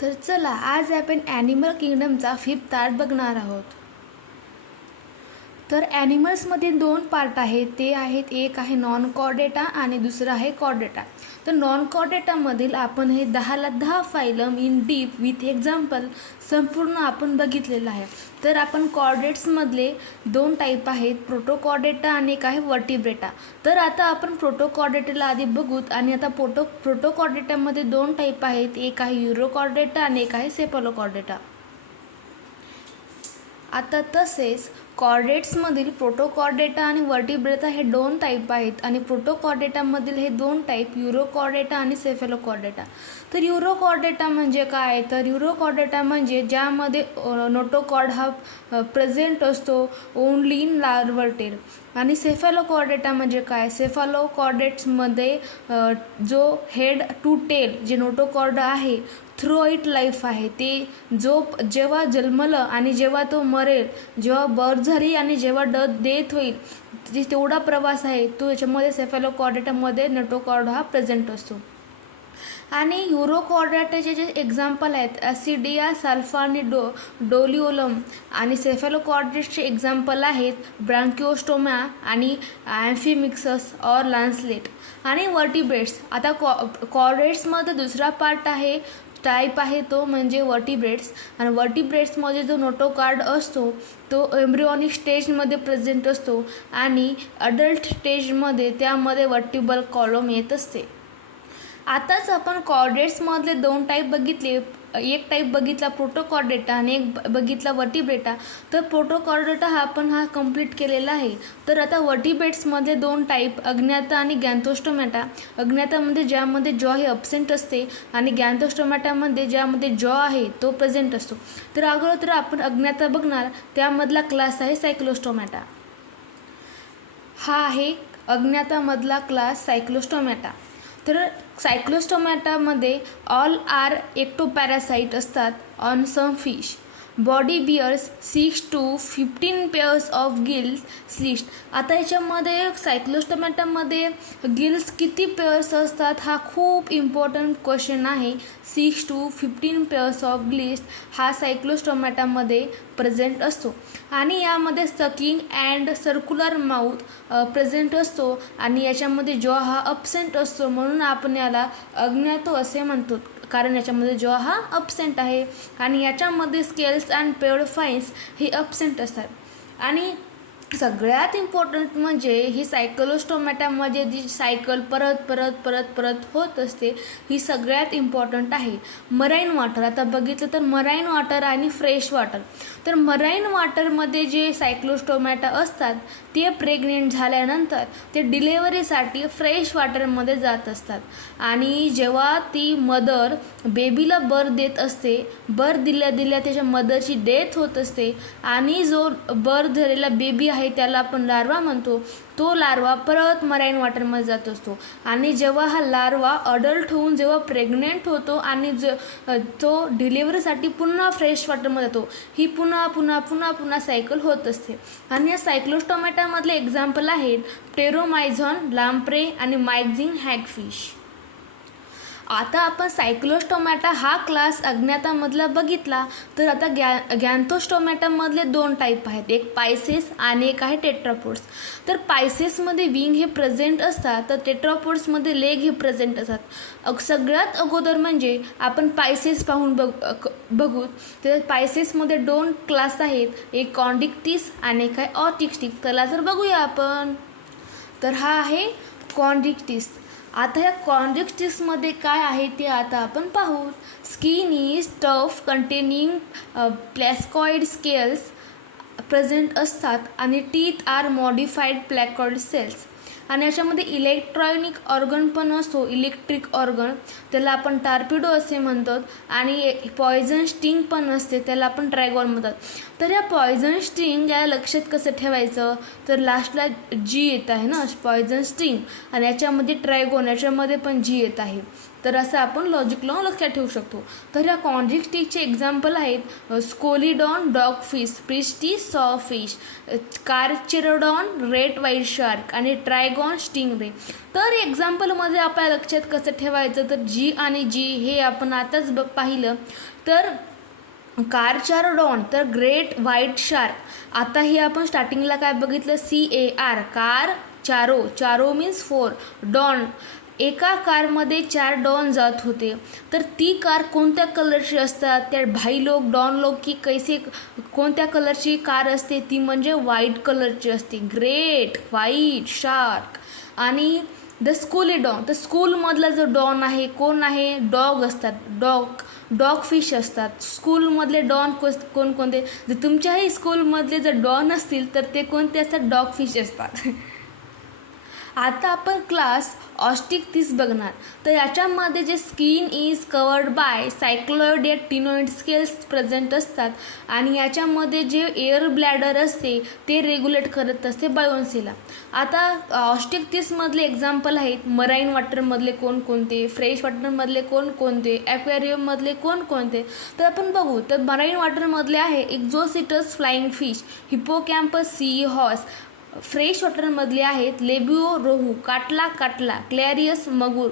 तर चला आज आपण ॲनिमल किंगडमचा 5th पार्ट बघणार आहोत. तर ॲनिमल्समध्ये 2 पार्ट आहेत. ते आहेत, एक आहे नॉन कॉर्डेटा आणि दुसरा आहे कॉर्डेटा. तर नॉन कॉर्डेटामधील आपण हे 10ला 10 phylum in deep with example संपूर्ण आपण बघितलेलं आहे. तर आपण कॉर्डेट्समधले 2 टाईप आहेत, प्रोटोकॉर्डेटा आणि एक आहे वर्टिब्रेटा. तर आता आपण प्रोटोकॉर्डेटाला आधी बघूत. आणि आता प्रोटोकॉर्डेटामध्ये 2 टाईप आहेत, एक आहे युरोकॉर्डेटा आणि एक आहे सेफालोकॉर्डेटा. आता तसेच कॉर्डेट्समधील प्रोटोकॉर्डेटा आणि वर्टिब्रेटा हे 2 टाईप आहेत आणि प्रोटोकॉर्डेटामधील हे 2 टाईप युरोकॉर्डेटा आणि सेफेलोकॉर्डेटा. तर युरोकॉर्डेटा म्हणजे काय? तर युरोकॉर्डेटा म्हणजे ज्यामध्ये नोटोकॉर्ड हा प्रेझेंट असतो ओनली इन लार्वल टेल. आणि सेफॅलोकॉर्डेटा म्हणजे काय? सेफॅलोकॉर्डेट्समध्ये जो हेड टू टेल जे नोटोकॉर्ड आहे थ्रू इट लाईफ आहे, ते जेव्हा जन्मलं आणि जेव्हा तो मरेल, जेव्हा बर्थ झाली आणि जेव्हा डेथ होईल, तेवढा प्रवास आहे तो याच्यामध्ये सेफॅलोकॉर्डेटामध्ये नोटोकॉर्ड हा प्रेझेंट असतो. आणि युरोकॉर्डेटाचे जे एक्झाम्पल आहेत ॲसिडिया, साल्फा आणि डोलिओलम. आणि सेफॅलोकॉर्डेट्सचे एक्झाम्पल आहेत ब्रांकिओस्टोमा आणि ॲम्फिमिक्सस ऑर लान्सलेट. आणि वर्टिब्रेट्स, आता कॉर्डेट्समध्ये दुसरा पार्ट आहे, टाईप आहे तो म्हणजे वर्टिब्रेट्स. आणि वर्टिब्रेट्समध्ये जो नोटोकॉर्ड असतो तो एम्ब्रियॉनिक स्टेजमध्ये प्रेझेंट असतो आणि अडल्ट स्टेजमध्ये त्यामध्ये वर्टिब्रल कॉलम येत असते. आताच आपण कॉर्डेट्समधले 2 टाईप बघितले. एक टाईप बघितला प्रोटोकॉर्डेटा आणि एक बघितला वर्टिब्रेटा. तर प्रोटोकॉर्डेटा हा कंप्लीट केलेला आहे. तर आता वर्टिब्रेट्समध्ये 2 टाईप, अज्ञाता आणि गॅन्थोस्टोमॅटा. अज्ञातामध्ये ज्यामध्ये जॉ हे अब्सेंट असते आणि गॅन्थोस्टोमॅटामध्ये ज्यामध्ये जॉ आहे तो प्रेझेंट असतो. तर अगोदर आपण अज्ञाता बघणार, त्यामधला क्लास आहे सायक्लोस्टोमॅटा. हा आहे अज्ञातामधला क्लास सायक्लोस्टोमॅटा. तर सायक्लोस्टोमॅटामध्ये ऑल आर एक्टोपॅरासाइट असतात on some fish. Body bears 6 to 15 pairs of gills slits. आता याच्यामध्ये सायक्लोस्टोमॅटामध्ये गिल्स किती पेअर्स असतात हा खूप इम्पॉर्टंट क्वेश्चन आहे. 6 to 15 पेअर्स ऑफ गिल्स हा सायक्लोस्टोमॅटामध्ये प्रेझेंट असतो. आणि यामध्ये sucking and circular mouth present असतो आणि याच्यामध्ये जॉ हा अब्सेंट असतो, म्हणून आपण याला अज्ञातो असे म्हणतो, कारण याच्यामध्ये जॉ हा अब्सेंट आहे. आणि याच्यामध्ये स्केल्स अँड पेड फाईन्स हे अब्सेंट असतात. आणि सगळ्यात इम्पॉर्टंट म्हणजे ही सायक्लोस्टोमॅटामध्ये जी सायकल परत होत असते ही सगळ्यात इम्पॉर्टंट आहे. मराईन वॉटर, आता बघितलं तर मराईन वॉटर आणि फ्रेश वॉटर. तर मराईन वॉटरमध्ये जे सायक्लोस्टोमॅटा असतात ते प्रेग्नेंट झाल्यानंतर ते डिलेवरीसाठी फ्रेश वॉटरमध्ये जात असतात. आणि जेव्हा ती मदर बेबीला बर्थ देत असते, बर्थ दिल्या त्याच्या मदरची डेथ होत असते आणि जो बर्थ झालेला बेबी आहे त्याला आपण लार्वा म्हणतो, तो लार्वा परत मराईन वॉटरमध्ये जात असतो. आणि जेव्हा हा लार्वा अडल्ट होऊन जेव्हा प्रेग्नेंट होतो आणि तो डिलिव्हरीसाठी पुन्हा फ्रेश वॉटरमध्ये जातो, ही पुन्हा सायकल होत असते. आणि या सायक्लोस्टोमॅटामधले एक्झाम्पल आहेत टेरोमायझॉन, लाम्प्रे आणि मायझिंग हॅगफिश. आता आपण सायक्लोस्टोमॅटा हा क्लास अज्ञातामधला बघितला. तर आता गॅन्थोस्टोमॅटामधले 2 टाईप आहेत, एक पायसेस आणि एक आहे टेट्रापोड्स. तर पायसेसमध्ये विंग हे प्रेझेंट असतात, तर टेट्रापोड्समध्ये लेग हे प्रेझेंट असतात. सगळ्यात अगोदर म्हणजे आपण पायसेस पाहून बघू. तर पायसेसमध्ये 2 क्लास आहेत, एक कॉन्डिक्टिस आणि एक आहे ऑटिक्टिस. त्याला जर बघूया आपण, तर हा आहे कॉन्डिक्टिस. आता या कॉन्डिक्टिसमध्ये काय आहे ते आता आपण पाहू. Skin is tough containing placoid scales present असतात आणि teeth are modified placoid scales. आणि याच्यामध्ये इलेक्ट्रॉनिक ऑर्गन पण असतो, इलेक्ट्रिक ऑर्गन, त्याला आपण टार्पिडो असे म्हणतात. आणि पॉयझन स्टिंग पण असते, त्याला आपण ट्रॅगॉन म्हणतात. तर या पॉयझन स्टिंग याला लक्षात कसं ठेवायचं, तर लास्टला जी येत आहे ना पॉयझन स्टिंग, आणि याच्यामध्ये ट्रॅगॉन, याच्यामध्ये पण जी येत आहे. तर असं आपण लॉजिक लावून लक्षात ठेवू शकतो. तर या कॉन्ट्रिक्टिव्हचे एक्झाम्पल आहेत स्कोलिडॉन डॉग फिश, प्रिस्टी सॉ फिश, कार्चेरोडॉन रेड व्हाईट शार्क आणि ट्रायगॉन स्टिंगरे. तर एक्झाम्पलमध्ये आपल्या लक्षात कसं ठेवायचं, तर जी आणि जी हे आपण आताच पाहिलं. तर कार्चारोडॉन तर ग्रेट व्हाईट शार्क. आता हे आपण स्टार्टिंगला काय बघितलं, CAR कार चारो मीन्स 4, डॉन एका कारमध्ये 4 डॉन जात होते. तर ती कार कोणत्या कलरची असतात, त्या भाई लोक डॉन लोक की कैसे कोणत्या कलरची कार असते, ती म्हणजे व्हाईट कलरची असते, ग्रेट व्हाईट शार्क. आणि द स्कूलिडॉन तर स्कूलमधला जो डॉन आहे कोण आहे, डॉग असतात, डॉग फिश असतात. स्कूलमधले डॉन कोणकोणते, जर तुमच्याही स्कूलमधले जर डॉन असतील तर ते कोणते असतात, डॉग फिश असतात. आता आपण क्लास ऑस्टिक्टिस बघणार. तर याच्यामध्ये जे skin is covered bye cycloid या टिनॉइड स्केल्स प्रेझेंट असतात आणि याच्यामध्ये जे एअर ब्लॅडर असते ते रेग्युलेट करत असते बायोन्सीला. आता ऑस्टिक्टिसमधले एक्झाम्पल आहेत मराईन वॉटरमधले कोणकोणते, फ्रेश वॉटरमधले कोणकोणते, ॲक्वेरियममधले कोणकोणते. तर आपण बघू. तर मराईन वॉटरमधले आहे exocoetus flying fish, hippocampus sea horse. Fresh वॉटरमधले आहेत लेबिओ रोहू, काटला, क्लॅरियस मगूर.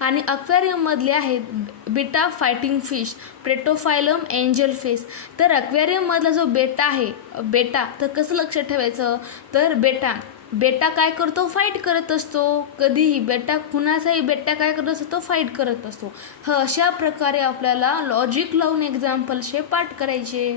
आणि अक्वेरियममधले आहेत बेटा फायटिंग फिश, प्रेटोफायलम एंजल फिश. तर अक्वेरियममधला जो बेटा आहे, बेटा तर कसं लक्षात ठेवायचं, तर बेटा काय करतो, फाईट करत असतो. कधीही बेटा कुणाचाही बेटा काय करत असतो, फाईट करत असतो. अशा प्रकारे आपल्याला लॉजिक लावून एक्झाम्पल्सचे पाठ करायचे.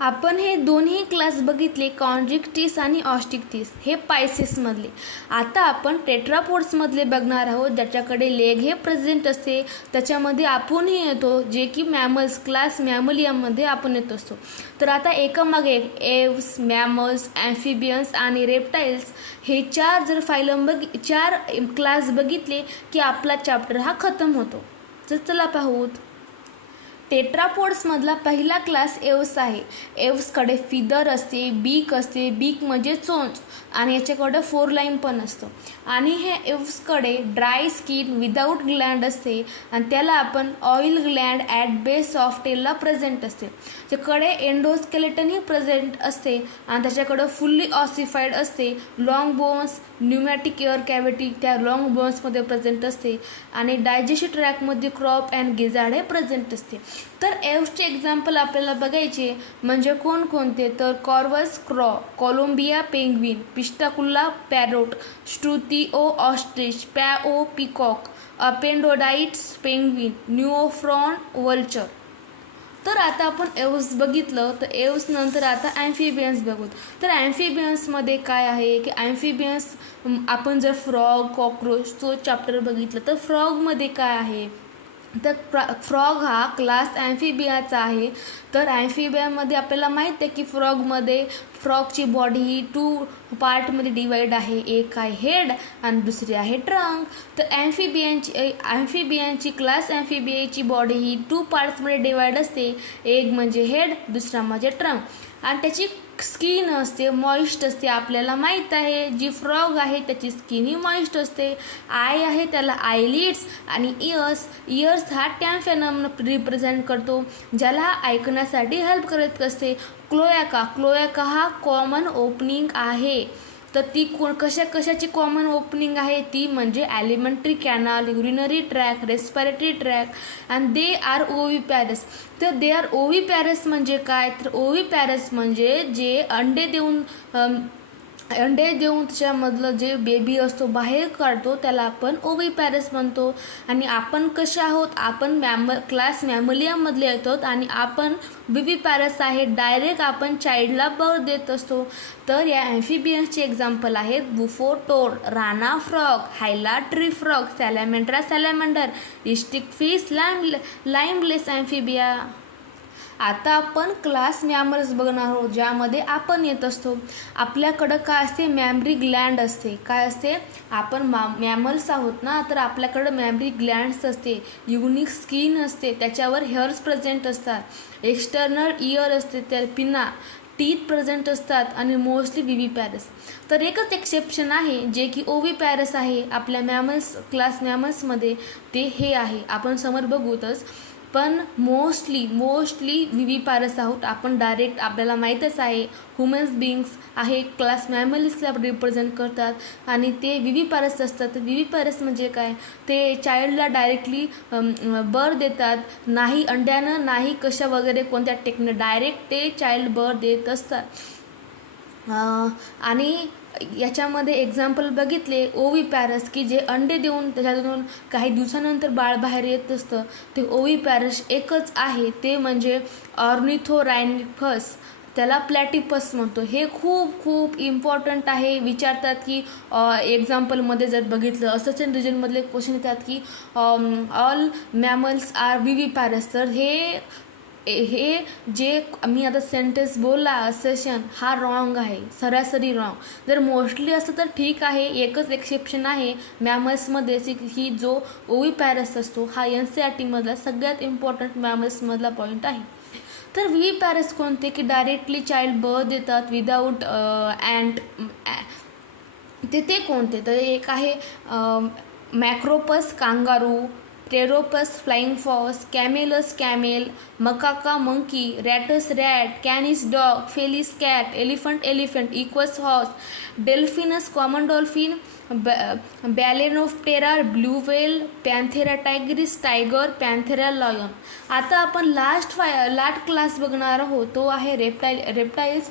आपण हे दोन्ही क्लास बघितले, कॉन्ट्रिक्टिस आणि ऑस्टिक्टिस, हे पायसेसमधले. आता आपण टेट्रापोड्समधले बघणार आहोत, ज्याच्याकडे लेग हे प्रेझेंट असते. त्याच्यामध्ये आपणही येतो, जे की मॅमल्स क्लास मॅमलियामध्ये आपण येत असतो. तर आता एकामागे एक एव्स, मॅमल्स, ॲम्फिबियन्स आणि रेप्टाईल्स हे 4 जर चार क्लास बघितले की आपला चॅप्टर हा खतम होतो. तर चला पाहूत. टेट्रापोड्समधला पहिला क्लास एव्स आहे. एव्सकडे फिदर असते, बीक असते, बीक म्हणजे चोंच, आणि याच्याकडे 4 लाईन पण असतं. आणि हे एव्सकडे ड्राय स्किन विदाऊट ग्लँड असते आणि त्याला आपण oil gland at base of टेलला प्रेझेंट असते. त्याच्याकडे एंडोस्केलेटनही प्रेझेंट असते आणि त्याच्याकडं फुल्ली ऑसिफाईड असते. Long bones, pneumatic air cavity त्या लॉंग बोन्समध्ये प्रेझेंट असते आणि डायजेस्टिव्ह ट्रॅकमध्ये क्रॉप अँड गिझार्ड हे प्रेझेंट असते. तर एव्सचे एक्झाम्पल आपल्याला बघायचे म्हणजे कोणकोणते, तर corvus crow, columba penguin, psittacula parrot, struthio ostrich, pavo peacock, aptenodytes penguin, neophron vulture. तर आता आपण एव्स बघितलं. तर एव्स नंतर आता ॲम्फिबियन्स बघू. तर ॲम्फिबियन्समध्ये काय आहे की ॲम्फिबियन्स आपण जर फ्रॉग, कॉकरोच तो चॅप्टर बघितलं तर फ्रॉगमध्ये काय आहे, तर फ्रॉग हा क्लास ॲम्फिबियाचा आहे. तर ॲम्फिबियामध्ये आपल्याला माहीत आहे की फ्रॉगची बॉडी ही 2 पार्टमध्ये डिवाईड आहे. एक आहे हेड आणि दुसरी आहे ट्रंक. तर ॲम्फिबियांची क्लास ॲम्फिबियाची बॉडी ही 2 पार्ट्समध्ये डिवाईड असते. एक म्हणजे हेड, दुसरा म्हणजे ट्रंक. आणि त्याची स्किन असते मॉइस्ट असते, आपल्याला माहीत आहे. जी फ्रॉग आहे त्याची स्किन ही मॉइस्ट असते. आय आहे त्याला आयलिड्स आणि इयर्स हा टॅम्फेनम रिप्रेझेंट करतो, ज्याला ऐकण्यासाठी हेल्प करत असते. क्लोएका हा कॉमन ओपनिंग आहे. तर ती कशाची कॉमन ओपनिंग आहे, ती म्हणजे alimentary canal, urinary tract, respiratory tract and they are oviparous. तर दे आर ओव्हिपॅरस म्हणजे काय, तर ओव्हिपॅरस म्हणजे जे अंडे देऊन त्याच्यामधलं जे बेबी असतो बाहेर काढतो त्याला आपण ओव्हिपॅरस म्हणतो. आणि आपण कसे आहोत, आपण क्लास मॅमलियामधले येतो आणि आपण विव्हिपॅरस आहे, डायरेक्ट आपण चाइल्डला बर्थ देत असतो. तर या ॲम्फिबियन्सचे एक्झाम्पल आहेत bufo toad, rana frog, hyla tree frog, salamander, इस्टिक फिश, लाईमलेस ॲम्फिबिया. आता आपण क्लास मॅमल्स बघणार आहोत, ज्यामध्ये आपण येत असतो. आपल्याकडं काय असते, मॅमरी ग्लँड असते. काय असते, आपण मॅमल्स आहोत ना, तर आपल्याकडं मॅमरी ग्लँड्स असते, युनिक स्किन असते, त्याच्यावर हेअर्स प्रेझेंट असतात, एक्सटर्नल इयर असते, त्या पिना टीथ प्रेझेंट असतात आणि मोस्टली विव्हिपॅरस. तर एकच एक्सेप्शन आहे जे की ओव्हिपॅरस आहे आपल्या क्लास मॅमल्समध्ये, ते हे आहे आपण समोर बघूतच. पण मोस्टली विव्हिपॅरस आहोत आपण डायरेक्ट. आपल्याला माहीतच आहे ह्युमन्स बिंग्स आहे क्लास मॅमल्सला रिप्रेझेंट करतात आणि ते विव्हिपॅरस असतात. तर विव्हिपॅरस म्हणजे काय, ते चाइल्डला डायरेक्टली बर्थ देतात, नाही अंड्यानं नाही कशा वगैरे कोणत्या टेक्निक, डायरेक्ट ते चाइल्ड बर्थ देत असतात. आणि याच्यामध्ये एक्झाम्पल बघितले ओव्हिपॅरस की जे अंडे देऊन त्याच्यातून काही दिवसानंतर बाळ बाहेर येत असतं, ते ओव्हिपॅरस एकच आहे, ते म्हणजे ऑर्निथोरायनिफस, त्याला प्लॅटिपस म्हणतो. हे खूप इम्पॉर्टंट आहे. विचारतात की एक्झाम्पलमध्ये जर बघितलं असेशन रिजनमधले क्वेश्चन येतात की ऑल मॅमल्स आर विव्हिपॅरस. तर हे जे मी आता सेंटेन्स बोलला असेशन हा रॉंग आहे, सरासरी रॉंग. जर मोस्टली असतं तर ठीक आहे. एकच एक्सेप्शन आहे मॅमल्समध्ये की जो ओव्हिपॅरस असतो, हा NCERT मधला सगळ्यात इम्पॉर्टंट मॅमल्समधला पॉईंट आहे. तर विव्हिपॅरस कोणते की डायरेक्टली चाइल्ड बर्थ देतात विदाऊट अँड, ते कोणते, तर एक आहे मॅक्रोपस kangaroo, pteropus flying fox, camelus camel, macaca monkey, rattus rat, canis dog, felis cat, elephant, equus horse, delphinus common dolphin, balaenoptera blue whale, panthera tigris tiger, panthera lion. आता आपण last class बघणार आहोत, तो आहे रेप्टाईल्स.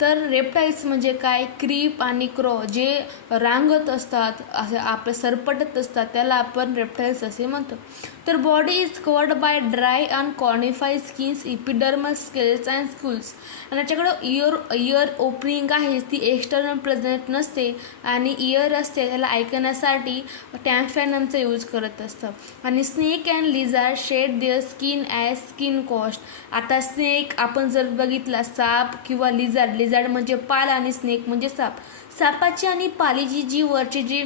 तर reptiles म्हणजे काय, creep आणि क्रॉ जे रांगत असतात, असे आपले सरपटत असतात, त्याला आपण रेप्टाईल्स असे म्हणतो. तर body is covered by dry and cornified skins, epidermal scales and scutes. आणि त्याच्याकडं इयर ओपनिंग आहे, ती एक्सटर्नल प्रेझेंट नसते आणि इयर असते, त्याला ऐकण्यासाठी टॅम्फॅनमचा यूज करत असतं. आणि snake and lizard shed their skin as skin cost. आता स्नेक आपण जर बघितला, साप किंवा लिझार्ड म्हणजे पाल आणि स्नेक म्हणजे साप. सापाची आणि पालीची जी वरची जी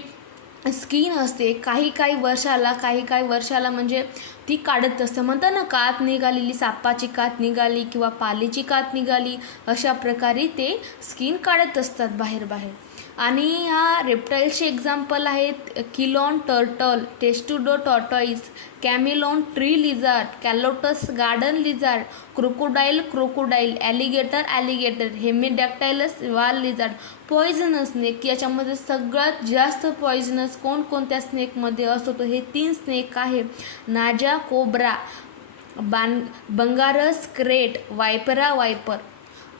स्किन असते काही वर्षाला म्हणजे ती काढत असतं. म्हणतात ना, कात निघालेली, सापाची कात निघाली किंवा पालीची कात निघाली, अशा प्रकारे ते स्किन काढत असतात बाहेर. आणि ह्या रेप्टाईल्सचे एक्झाम्पल आहेत chelone turtle, testudo tortoise, chameleon tree lizard, calotes garden lizard, crocodile, alligator, hemidactylus wall lizard. Poisonous snake, याच्यामध्ये सगळ्यात जास्त पॉइझनस कोणत्या स्नेकमध्ये असतो, तर हे 3 स्नेक आहे, नाजा, कोब्रा, बंगारस क्रेट, वायपर.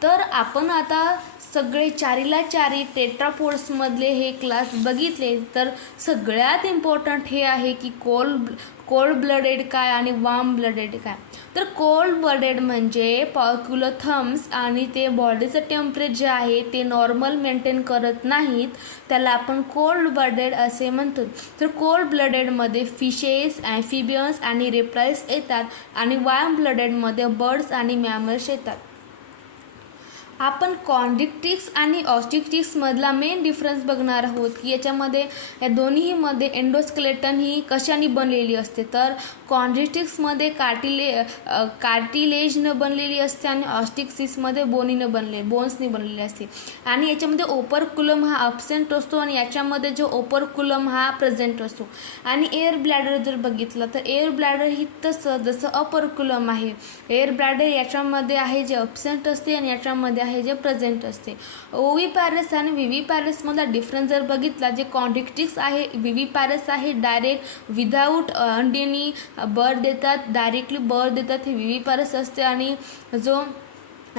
तर आपण आता सगळे चारी टेट्रापोड्समधले हे क्लास बघितले. तर सगळ्यात इम्पॉर्टंट हे आहे की कोल्ड ब्लडेड काय आणि वार्म ब्लडेड काय. तर कोल्ड ब्लडेड म्हणजे पॉक्युलर थम्स आणि ते बॉडीचं टेम्परेचर आहे ते नॉर्मल मेंटेन करत नाहीत, त्याला आपण कोल्ड ब्लडेड असे म्हणतो. तर कोल्ड ब्लडेडमध्ये फिशेस, ॲम्फिबियन्स आणि रेप्टाईल्स येतात आणि वार्म ब्लडेडमध्ये बर्ड्स आणि मॅमल्स येतात. आपण कॉन्ड्रिक्टिक्स आणि ऑस्टिक्टिक्समधला मेन डिफरन्स बघणार आहोत की याच्यामध्ये या दोन्हीमध्ये एंडोस्केलेटन ही कशाने बनलेली असते. तर कॉन्ड्रिक्टिक्समध्ये कार्टिलेजनं बनलेली असते आणि ऑस्टिक्सिसमध्ये बोन्सने बनलेली असते. आणि याच्यामध्ये ओपरक्युलम हा अब्सेंट असतो आणि याच्यामध्ये जो ओपरक्युलम हा प्रेझेंट असतो. आणि एअर ब्लॅडर जर बघितलं तर एअर ब्लॅडर ही तसं जसं अपरक्युलम आहे, एअर ब्लॅडर याच्यामध्ये आहे जे अब्सेंट असते आणि याच्यामध्ये आहे जे प्रेझेंट असते. ओव्हिपॅरस आणि विव्हिपॅरसमधला डिफरन्स जर बघितला, जे कॉन्ड्रिक्टिक्स आहे, विव्हिपॅरस आहे डायरेक्ट विदाऊट अंडीनी बर्थ देतात, डायरेक्टली बर्थ देतात, हे विव्हिपॅरस असते. आणि जो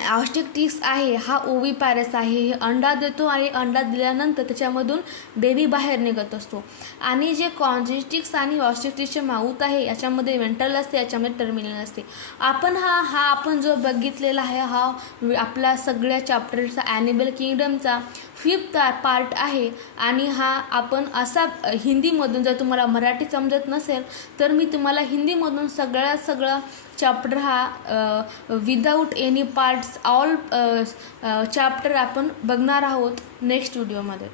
ऑस्टिक्टिक्स आहे हा ओव्हिपॅरस आहे, हे अंडा देतो आणि अंडा दिल्यानंतर त्याच्यामधून बेबी बाहेर निघत असतो. आणि जे कॉन्ड्रिक्टिक्स आणि ऑस्टिक्टिक्सचे माऊथ आहे याच्यामध्ये वेंट्रल असते, याच्यामध्ये टर्मिनल असते. आपण जो बघितलेला आहे हा आपला सगळ्या चॅप्टरचा ॲनिमल किंगडमचा 5th पार्ट आहे. आणि हा आपण असा हिंदीमधून, जर तुम्हाला मराठी समजत नसेल तर मी तुम्हाला हिंदीमधून सगळा चॅप्टर हा without any parts all chapter आपण बघणार आहोत नेक्स्ट व्हिडिओमध्ये.